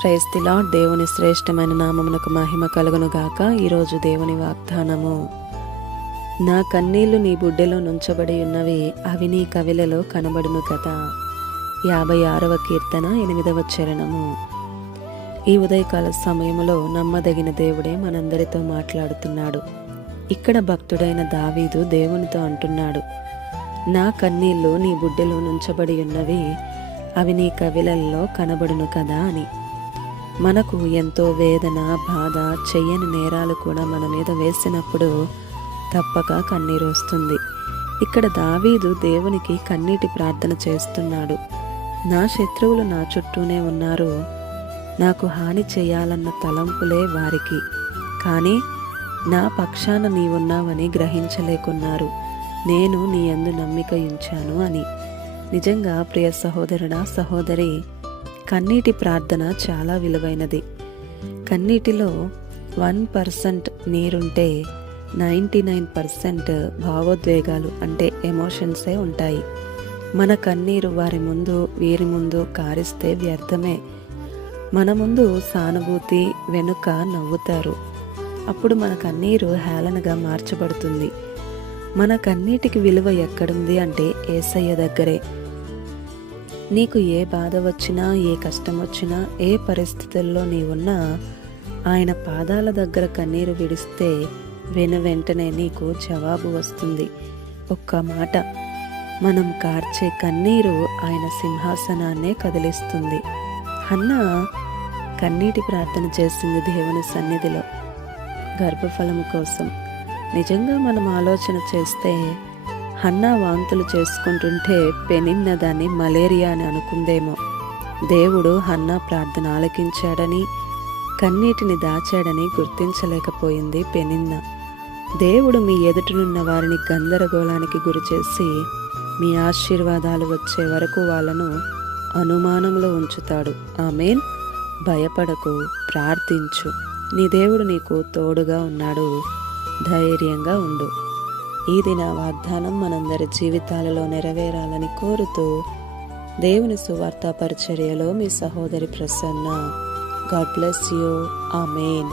Praise the lord. దేవుని శ్రేష్టమైన నామమునకు మహిమ కలుగును గాక. ఈరోజు దేవుని వాగ్దానము, నా కన్నీళ్లు నీ బుడ్డెలో నుంచబడి ఉన్నవి, అవి నీ కవిలలో కనబడును కదా. 56వ కీర్తన 8వ చరణము. ఈ ఉదయకాల సమయంలో నమ్మదగిన దేవుడే మనందరితో మాట్లాడుతున్నాడు. ఇక్కడ భక్తుడైన దావీదు దేవునితో అంటున్నాడు, నా కన్నీళ్లు నీ బుడ్డెలో నుంచబడి ఉన్నవి, అవి నీ కవిలల్లో కనబడును కదా అని. మనకు ఎంతో వేదన, బాధ, చెయ్యని నేరాలు కూడా మన మీద వేసినప్పుడు తప్పక కన్నీరు వస్తుంది. ఇక్కడ దావీదు దేవునికి కన్నీటి ప్రార్థన చేస్తున్నాడు. నా శత్రువులు నా చుట్టూనే ఉన్నారు, నాకు హాని చేయాలన్న తలంపులే వారికి, కానీ నా పక్షాన నీవున్నావని గ్రహించలేకున్నారు. నేను నీ యందు నమ్మిక ఉంచాను అని. నిజంగా ప్రియ సహోదరుడా, సహోదరి, కన్నీటి ప్రార్థన చాలా విలువైనది. కన్నీటిలో 1% నీరుంటే 99% భావోద్వేగాలు అంటే ఎమోషన్సే ఉంటాయి. మన కన్నీరు వారి ముందు, వీరి ముందు కారిస్తే వ్యర్థమే. మన ముందు సానుభూతి, వెనుక నవ్వుతారు. అప్పుడు మన కన్నీరు హేళనగా మార్చబడుతుంది. మన కన్నీటికి విలువ ఎక్కడుంది అంటే యేసయ్య దగ్గరే. నీకు ఏ బాధ వచ్చినా, ఏ కష్టం వచ్చినా, ఏ పరిస్థితుల్లో నీవున్నా, ఆయన పాదాల దగ్గర కన్నీరు విడిస్తే వెంటనే నీకు జవాబు వస్తుంది. ఒక్క మాట, మనం కార్చే కన్నీరు ఆయన సింహాసనాన్నే కదిలిస్తుంది. హన్నా కన్నీటి ప్రార్థన చేసింది దేవుని సన్నిధిలో గర్భఫలము కోసం. నిజంగా మనం ఆలోచన చేస్తే హన్నా వాంతులు చేసుకుంటుంటే పెనిన్న దాన్ని మలేరియా అని అనుకుందేమో. దేవుడు హన్నా ప్రార్థన ఆలకించాడని, కన్నీటిని దాచాడని గుర్తించలేకపోయింది పెనిన్న. దేవుడు మీ ఎదుటనున్న వారిని గందరగోళానికి గురిచేసి మీ ఆశీర్వాదాలు వచ్చే వరకు వాళ్ళను అనుమానంలో ఉంచుతాడు. ఆమేన్. భయపడకు, ప్రార్థించు. నీ దేవుడు నీకు తోడుగా ఉన్నాడు. ధైర్యంగా ఉండు. ఈ దిన వాగ్దానం మనందరి జీవితాలలో నెరవేరాలని కోరుతూ దేవుని సువార్త పరిచర్యలో మీ సహోదరి Prasanna. God bless you. Amen.